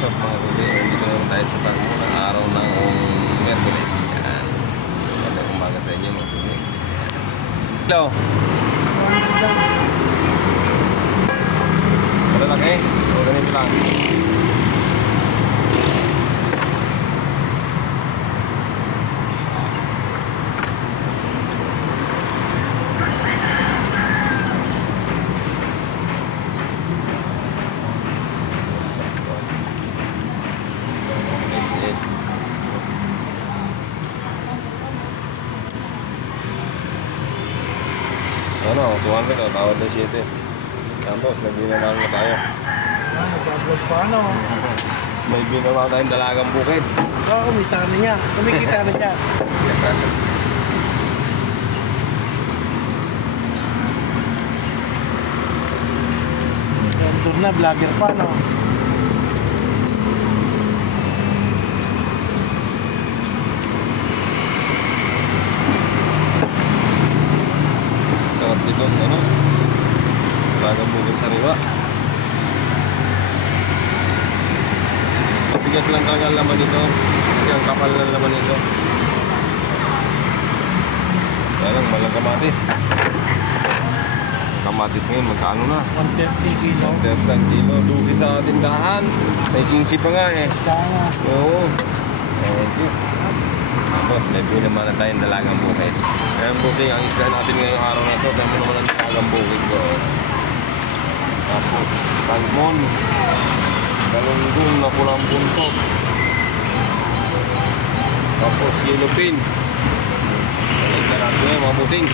what's up mga kuli? Dito naman tayo sa pagmunang araw ng Merkules. Yan. Magandang umaga sa inyo mga kuli. Hello. Wala lang eh. O ganito lang. Ano, 200 o, tawad na 7. Tapos, may binawa na tayo. Nag-vlog pa ano? May binawa tayong dalagang bukid. Oo, kumita na niya. Kumikita na niya. Yan, tour na, vlogger pa no? Sarap dito, ano? Dalagang bukid sa riwa. Mabigat lang talaga ang laman nito. Kasi ang kapal na laman nito. Kaya lang, malang kamatis. Kamatis ngayon, magkano na? 130 kilo. 30 kilo, dusi sa tindahan. May 15 pa nga eh. Sana. Oo. Thank you. Tapos may buhay naman na tayong dalagang bukid. Kaya ang bukid, ang isla natin ngayong araw na ito, dahil mo naman ang dalagang bukid ko. Tapos, salmon. Galunggong na pulang buntot. Tapos, yellowfin. Balik na natin ngayon mga busing.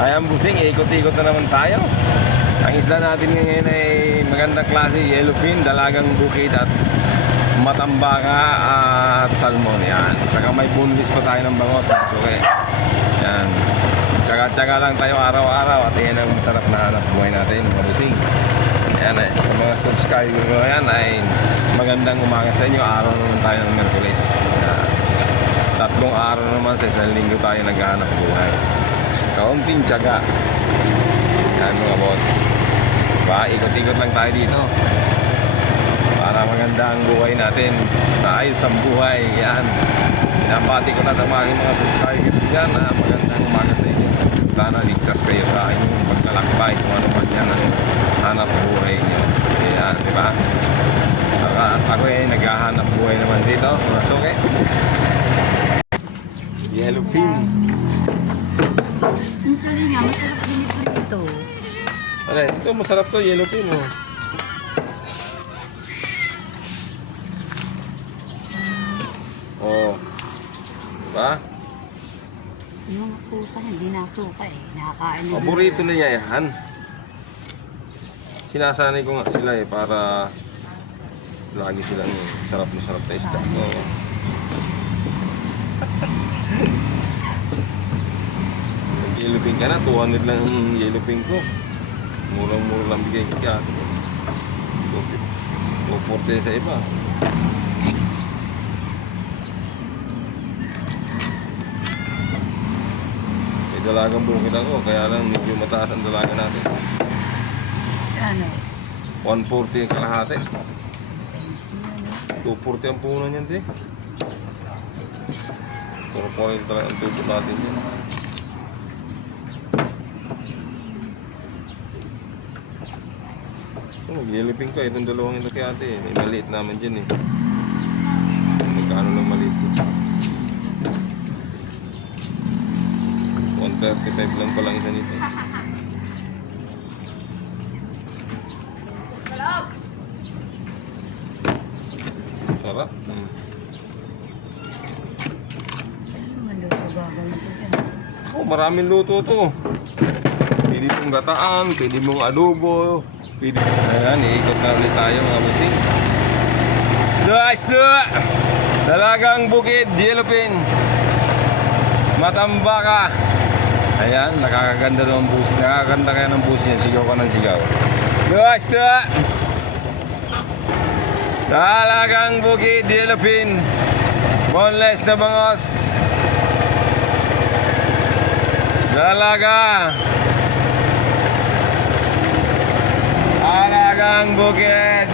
Ayan busing, ikot-ikot na naman tayo. Ang isla natin ngayon ay magandang klase, yellowfin, dalagang bukid at matambaka at salmon. Yan. Saka may boneless pa tayo ng bangos. Okay. Yan. Tsaga-tsaga lang tayo araw-araw at yan ang masarap na hanap buhay natin, mga busing. Yan eh. Sa mga subscriber ko yan ay magandang umaga sa inyo. Araw naman tayo ng Merkules. Yan. 3 araw naman sa isang linggo tayo naghahanap buhay. Kaunting tsaga. Yan mga boss. Diba? Ikot-ikot lang tayo dito. Para maganda ang buhay natin. Maayos ang buhay. Yan. Pinapati ko na ng mga subscriber dyan na magandang umaga sa inyo. Sana ligtas kayo sa inyong paglalakbay kung ano man yan ang hanap buhay nyo. Yan, di ba? Ako eh, naghahanap buhay naman dito. Mas okay. Yellowfin. Ang tuloy nga, masarap din ito. Alay, ito masarap to, yellowfin. Oh. Oh. Diba? Yung pusa hindi nasuka eh. Nakakain na. Paborito na niya yan. Sinasanay ko nga sila eh para lagi silang sarap na sarap na isda. Oo. Yellowfin ka na, 200 lang yung yellowfin ko. Murang-mura lang bigay ka. 240 sa iba. May dalagang bukid ako, kaya lang medyo mataas ang dalaga natin. Ano? 140 ang kalahati. 240 ang puno niyan, di. Puro point talaga ang tubo natin yan. So, mag-yellowfin ka. Itong dalawang ito kay ate. May maliit naman dyan eh. Magkano lang maliit ito. 135 lang palang isa nito. Sarap. Oh, maraming luto to. Pwede mong gataan, pwede mong adobo, pwede. Ayan, iikot na ulit tayo mga busing. Guys, dalagang bukid, yellowfin, matambaka. Ayan, nakakaganda ng busi. Nakakaganda kaya ng busi niya. Sigaw ka ng sigaw. Guys, dalagang bukid, yellowfin, boneless na bangos. Dalaga. Dalagang bukid.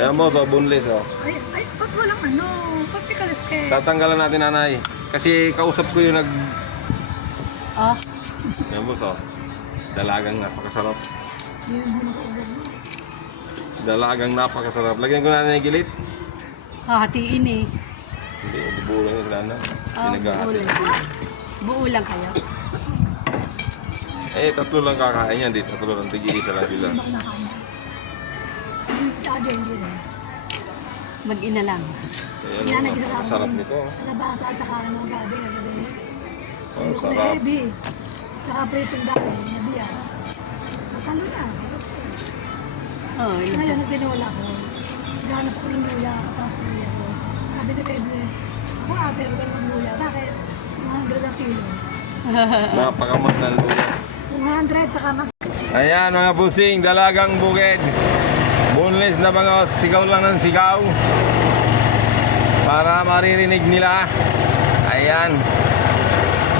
Ayan boss, oh, boneless oh. Ay, ba't walang ano? Ba't may kaliskes? Tatanggalan natin nanay. Kasi kausap ko yung Ah, Ayan boss oh. Dalagang napakasarap. Dalagang napakasarap. Lagyan ko na ng gilit. hahatiin eh. Hindi, buo lang yung sila na. Ah, Pinaghahati. buo lang kayo. Eh, tatlo lang kakain yan. Di tatlo lang. Tig-isa lang sila. Mag-ina lang. Ayan, oh, napakasarap nito. Kalabasa at saka ano, gabi, gabi. Oh, sarap. Heavy. Tsaka pritong dahil, nabi yan. Natalo na. Oh, Ngayon, nung tinula ko, ganap ko ng luya, kapatuloy ako. Sabi ni Bebe, ako ate, rin ng luya. Bakit? 100 ang kilo. Napakamot na luya. 200, tsaka Ayan mga busing, dalagang bukid. Boneless na mga sigaw lang ng sigaw. Para maririnig nila. Ayan.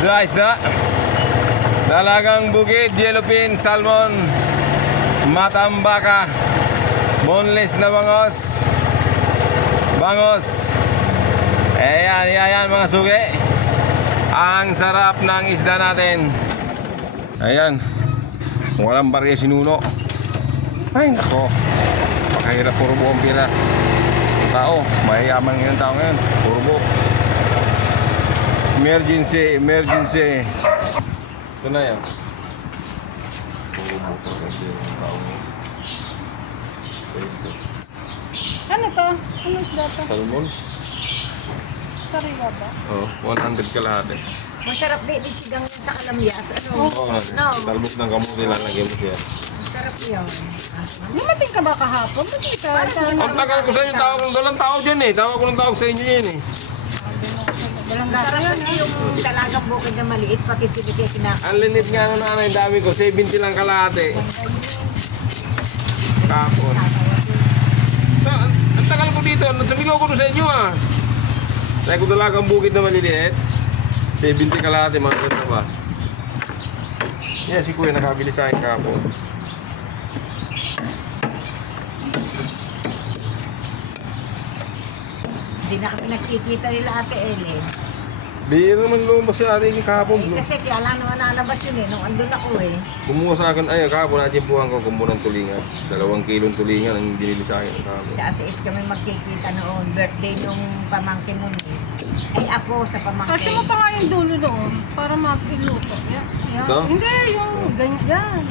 Guys, dalagang bukid, yellowfin, salmon, matambaka. Boneless na bangos. Bangos. Ayan mga sugi. Ang sarap ng isda natin. Ayan. Walang barya sinuno. Ay nako. Pakahirap puro buong pira. Tao, mayayaman ngayon tao ngayon. Puro buo. Emergency. Ito na yan. Puro buo kasi yung tao ngayon. Ano to? Ano isda to? Salmon? Sariwa ba? Oh, 100 kalahati. masarap baby sigang yan sa kalamyas. Ano? Oh, talbos ng kamote lalagyan mo siya. Masarap yun. Lumating ka ba kahapon? Ba't di ka? Ang tagal ko sa inyo, tawag ng dalang tao dyan eh. Tawag ko ng tawag sa inyo yan eh. Masarap yun yung dalagang bukid na maliit, pati pinigay kinakain. Ang linit nga ng nanay, dami ko. 70 lang kalahati. Kapon. Ang tagal ko dito. Sabigaw ko sa inyo ah. Dahil ko dalagang bukid na maliliit. 70 kalahati, mga ganda ba? Yan, si Kuya nakabili sa akin kapon. Hindi na kami nakikita nila Ate Ellen. Di naman lumabas si Ari kahapon. Kasi kaya lang naman nalabas yun eh, nung andun ako eh. Kumuha sa akin, ay kahapon natsimpuhan ko, kumuha ng tulingan. 2 kilong tulingan ang binili sa akin kahapon. Sa Asis kami magkikita noon, birthday nung pamangkin nun eh. Ay apo sa pamangkin. Kasi mo pa nga yung dulo doon para mapiluto. Yan. Ito? Hindi, yung ganyan.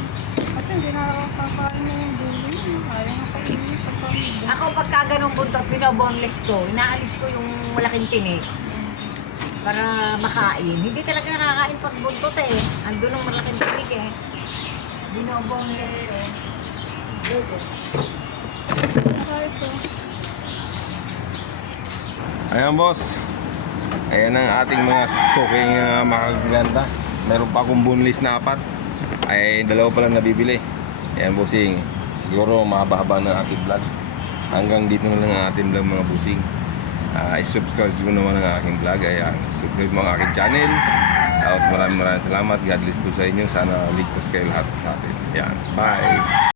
Kasi hindi nakakakain na yung dulo yun. Ayaw na kainin sa pamilya. Ako pagka ganong buntot, binoboneless ko, inaalis ko yung malaking tinik. Para makain. Hindi talaga nakakain pag buntot eh. Andun ang malaking tinik eh. Binoboneless ko. Saka ito. Ayan boss. Ayan ang ating mga suking makaganda. Meron pa akong boneless na 4. Ay 2 pa lang nabibili. Ayan bossing. Siguro mahaba-haba ng ating vlog. Hanggang dito na lang ang ating vlog mga bossing. I-subscribe mo naman ang aking vlog. Ayan, subscribe mo ang aking channel. Tapos maraming salamat. God bless po sa inyo. Sana ligtas kayo lahat sa atin. Ayan, bye!